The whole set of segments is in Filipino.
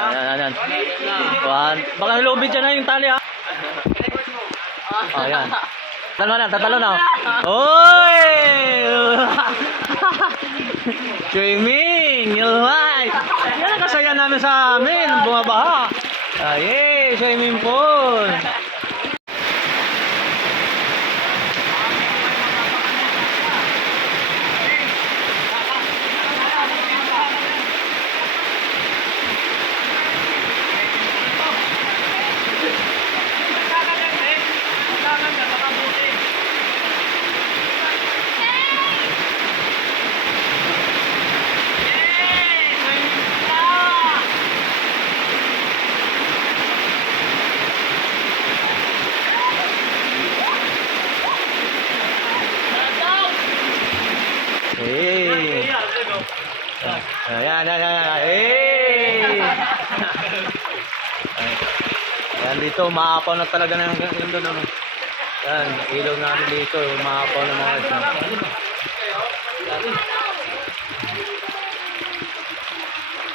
Ayan, ayan. One. Baka nilubid dyan na yung tali ha. Oh, ayan. Talo na, tatalo na. Oy! Swimming! Alright! Yan ang kasaya namin sa amin. Bumabaha. Ay, swimming pool. Hey! Ayan, ayan, ayan. Hey! Ayan dito, maapaw na talaga na yung, yung doon. Ano. Yan, ilaw namin dito, maapaw na mga isla.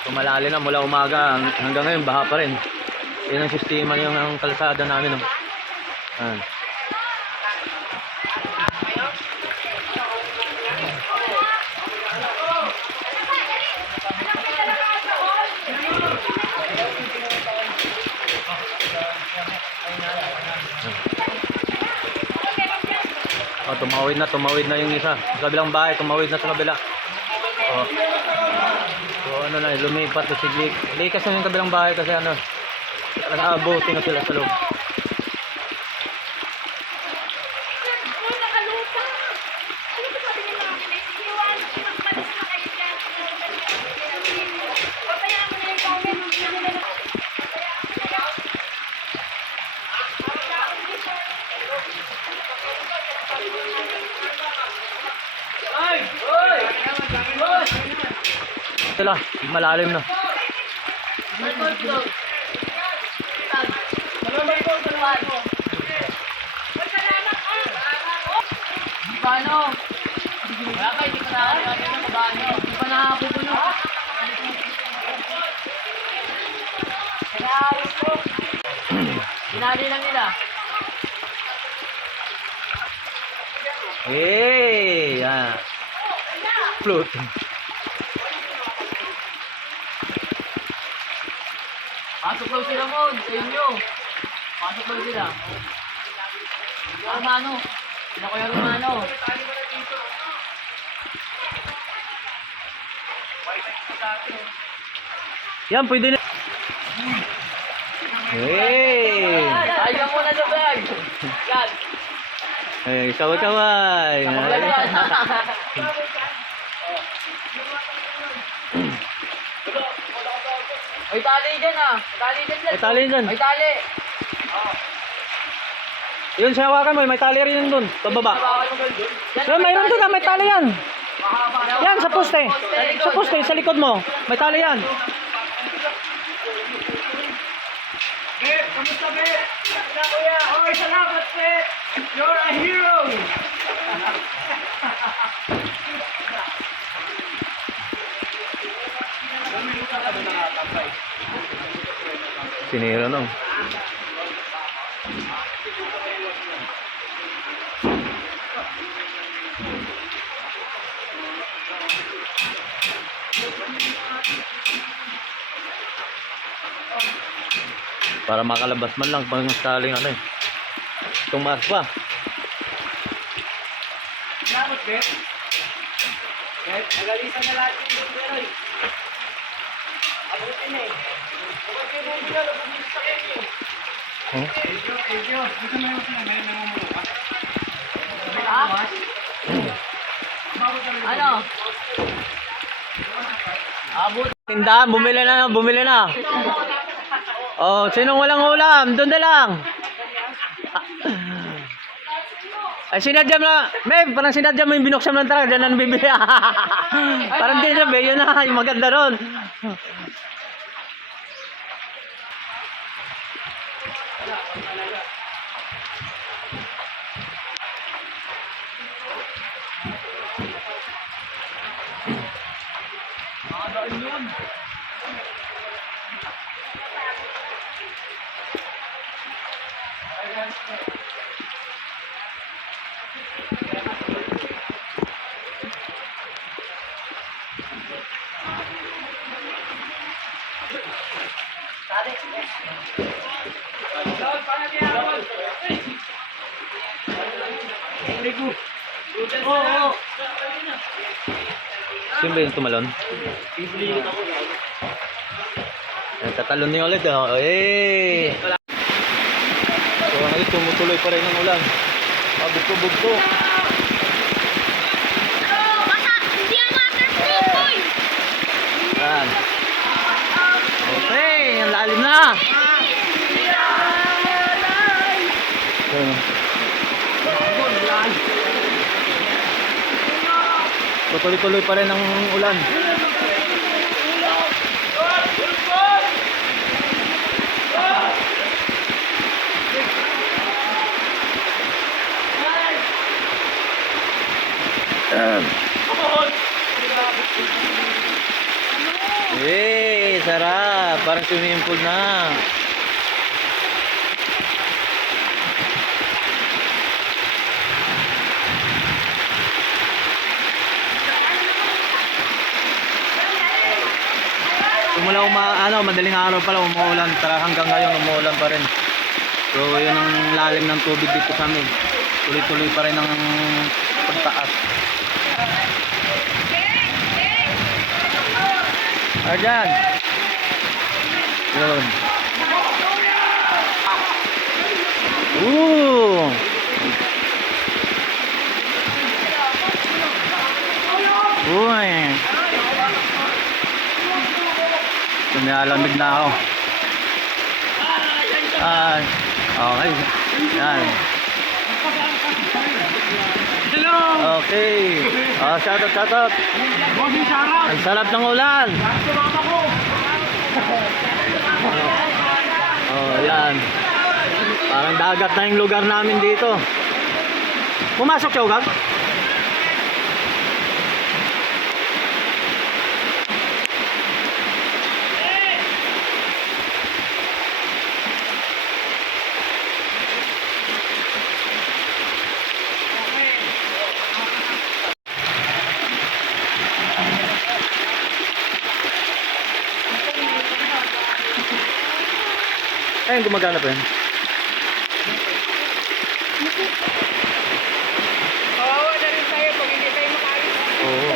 Tumalali na mula umaga hang- hanggang ngayon, baha pa rin. Yan ang sistema yung ang kalsada namin. Oh. Ayan. Oh, tumawid na, tumawid na yung isa. Sa kabilang bahay, tumawid na sa kabila. Oh. So ano na, lumipat na si Blake. Likas na yung kabilang bahay kasi ano, nag-aabuti na sila sa loob. Uy, nakalupa! Ano ba sabi niya mga pinag-iwan? Magpalis na kayo dyan. Papayaan mo na yung comment. Hindi nila na- Sila, malalim na. Paano? Wala kayo, hindi pa ng paano. Hindi pa nakakapupuno. Kinaayos ko. Binali lang nila. Hey, yan. Float. Pasok daw sila mo, sa inyo. Pasok daw sila. Romano. Sila Kuya Romano. Yan, pwede na. Hey! Ayaw mo na sa bag. Yan. Hey, kaway-kaway. Yan. May tali dyan ah. May tali dyan. May tali dyan. May tali. Yun, siya hawakan mo. May tali rin yun dun. Pababa. Yan, mayroon doon. ah, May tali yan. Yan, sa poste. Sa poste, sa likod mo. May tali yan. Bet, kamusta Bet? Na kuya, oy salamat Bet. You're a hero. Sinira nung. Para makalabas man lang pang sakaling ano eh. Tumaas pa. Salamat Bet. Bet, nagalisan na lahat yung eh. Abutin eh. Ka. Ha? Ano? Abot. Tindahan, bumili na, bumili na. Oh, sinong walang ulam? Doon na lang. Ay, sinadya na. May, parang sinadya mo yung binuksan mo ng truck. Diyan na bibili. parang di na, yun na. Yung maganda ron. Got it? Yes. Sino ba yung tumalon? Ayan, Tatalon niya ulit. Oh. Eh! So ngayon tumutuloy pa rin ang ulan. Bugto-bugto. Baka, hindi ang waterproof, boy! Yan. Okay, ang lalim na. So, tuloy-tuloy pa rin ang ulan. Eh, sarap. Parang swimming pool na. Simula uma, ano, madaling araw pala umuulan. Tara hanggang ngayon umuulan pa rin. So, yun ang lalim ng tubig dito sa amin. Tuloy-tuloy pa rin ang pagtaas. Arjan! Yun. Ooh! Uy! Sumialamig na ako. Ay, okay. Yan. Hello! Okay. Oh, shout out, shout out. Ang sarap ng ulan. Oh, yan. Parang dagat na yung lugar namin dito. Pumasok siya, Ugag? Ayun, gumagana pa yun. Kawawa na rin tayo pag hindi tayo makaalis. Oo.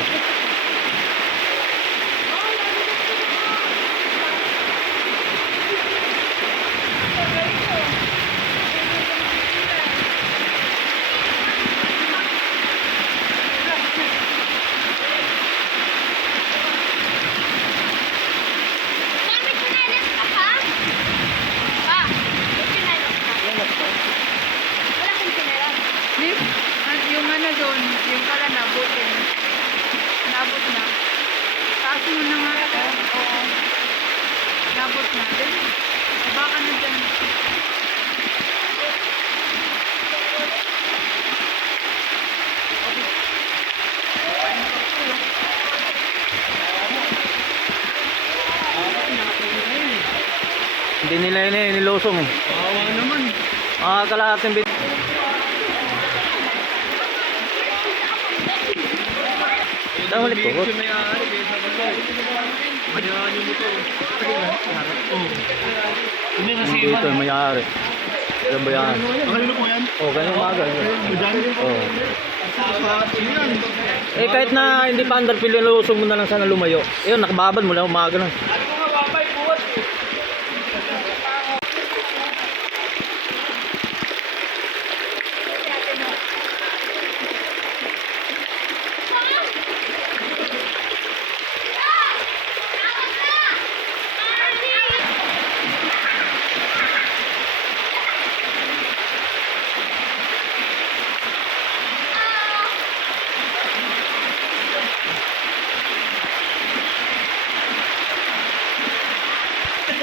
Mami, chinelas ka pa? Pa, may chinelas ka? Wala kang chinelas. Miss, at yung ano doon, yung pala nabutin. Nabot na. Taas mo na nga. Oo. Nabot na. Dali. Baka na dyan. Hindi nila yun eh, nilusong eh. Kawawa naman. Mga kalahating bit. Saan ulit ko? Kanyaan yung. Oo. May-ari. Yan ba yan? Kanino po yan? Oh, ganyan umaga. Oh. Yan. Eh, kahit na hindi pa underfill, nilusong mo na lang sana lumayo. Ayun, nakababad mo lang umaga na. Ano ko nga babay, buwan eh.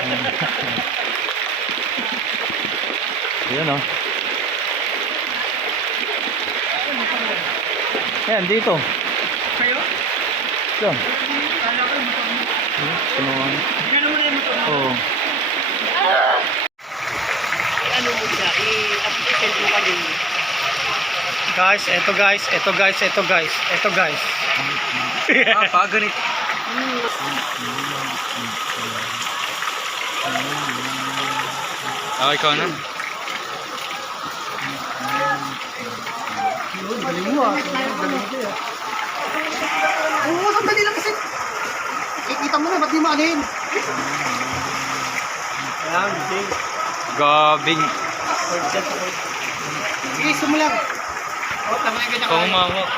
Ayun oh. Ayan, dito. Kayo? Ito. Kala ko motor mo. Ano? Tingnan mo na yung motor mo. Oh. i-send mo ka din. Guys, eto guys, eto guys, eto guys, eto guys. Ah, pa ganito. Ah, ikaw na. Galing mo ah. Oo, sandali lang kasi. Kikita mo na, ba't di mo anin? Ayan, Jay. Gabing. Sige, sumulang. Oh, tama yung ganyan. Pumawak.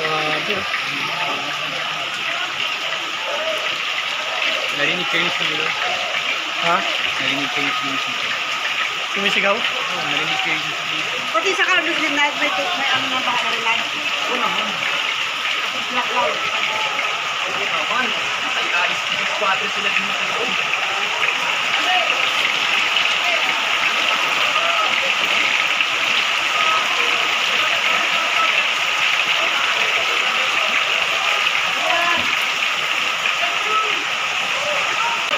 Grabe. Narinig kayo sa nila. Ha? Narinig kayo sa nila. Sumisigaw? Oo, narinig kayo sa nila. Pati sa Carlos din night, may, may ano na baka rin night. Una mo. Black cloud. Ay, kawan. Ay, alis. Squatter sila din sa loob.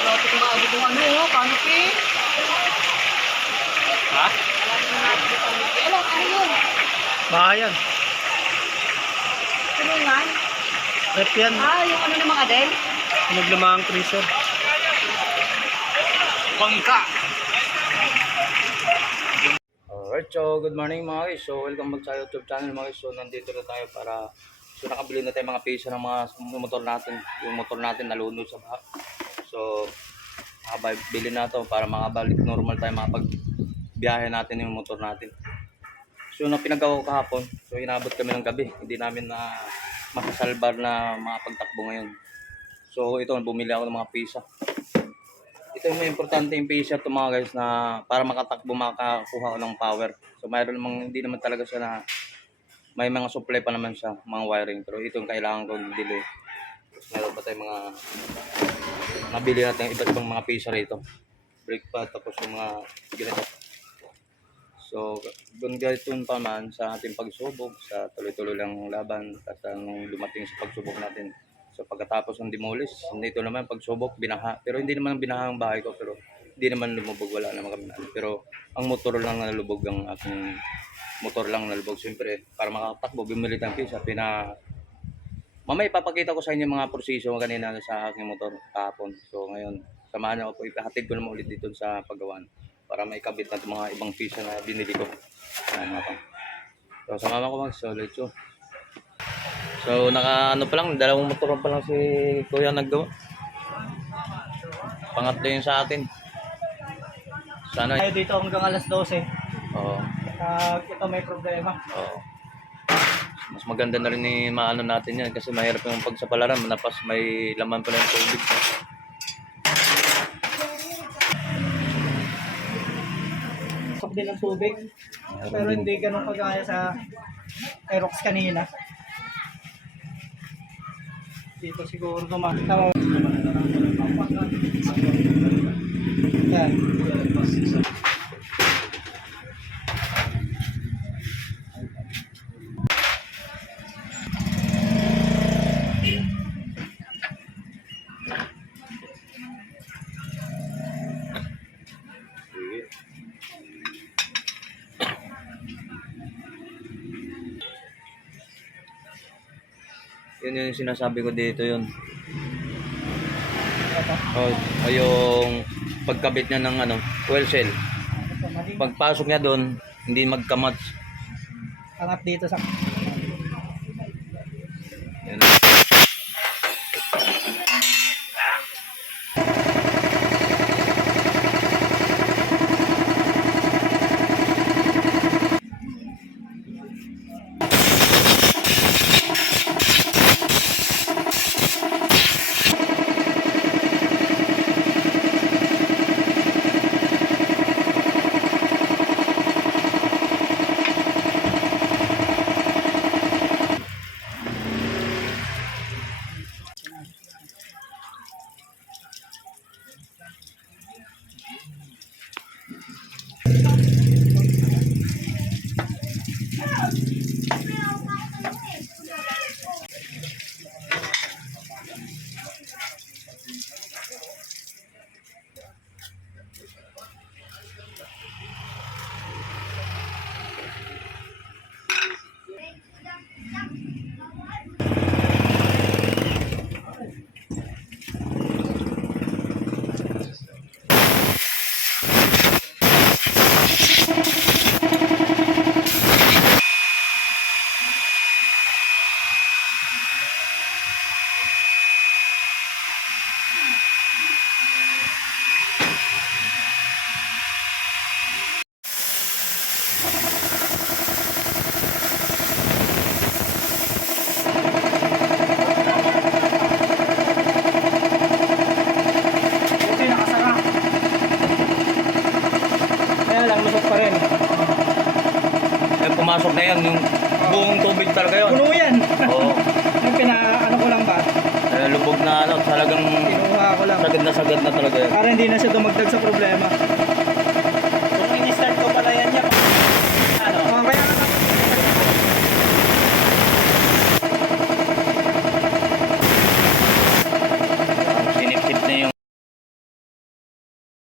Lapit na maabot yung ano, oh, canopy. Ha? Yun? Bahayan. Ano yan? Rep yan. Ah, yung ano ng mga Adele? Naglamang freezer. Bangka! Alright, so good morning mga guys. So welcome back sa YouTube channel mga guys. So nandito na tayo para so nakabili na tayo mga piso ng mga motor natin. Yung motor natin nalunod sa baha. So makabili na to para makabalik normal tayo makapag biyahe natin yung motor natin. So na pinagawa ko kahapon, so inabot kami ng gabi. Hindi namin na masasalbar na makapagtakbo ngayon. So ito, bumili ako ng mga pisa ito yung importante yung pisa to mga guys na para makatakbo makakuha ko ng power. So mayroon namang hindi naman talaga siya na may mga supply pa naman siya, mga wiring. Pero ito yung kailangan bili. Tapos meron pa tayong mga nabili natin iba't ibang mga pisa rito. Brake pad, tapos yung mga ganito. So, doon guys dun pa man sa ating pagsubok, sa tuloy-tuloy lang laban, kasi nung dumating sa pagsubok natin, So pagkatapos ng demolish, dito naman pagsubok, binaha. Pero hindi naman binaha ang bahay ko, pero hindi naman lumubog, wala naman kami na. Pero ang motor lang nalubog ang aking motor lang nalubog. Siyempre, para makatakbo, bumili ng pisa, pina... Mamaya ipapakita ko sa inyo mga proseso kanina sa aking motor kahapon. So ngayon, samahan ako po, ipahatid ko naman ulit dito sa paggawaan para may kabit na mga ibang pisa na binili ko. Ayan, mga pang. So samahan ko mag so let's go. So naka ano pa lang, dalawang motor pa lang si Kuya naggawa. Pangatlo yun sa atin. Sana. Tayo dito hanggang alas 12. Oo. Pag ito may problema. Oo. Mas maganda na rin ni maano natin yan kasi mahirap yung pagsapalaran, manapas may laman pa ng tubig. Din ng tubig. Pero hindi ganun kagaya sa Aerox kanina. Dito siguro naman. Tama. Yan. Yun yung sinasabi ko dito yun. Oh, oh, yung pagkabit niya ng ano, fuel cell. Pagpasok niya doon, hindi magkamats. Angat dito sa... Na yan, yung buong tubig talaga yun. Puno yan. Oo. Yung pina, ano ko lang ba? Eh, lubog na ano, talagang Kinuha ko lang. sagad na sagad na talaga yan. Para hindi na siya dumagdag sa problema.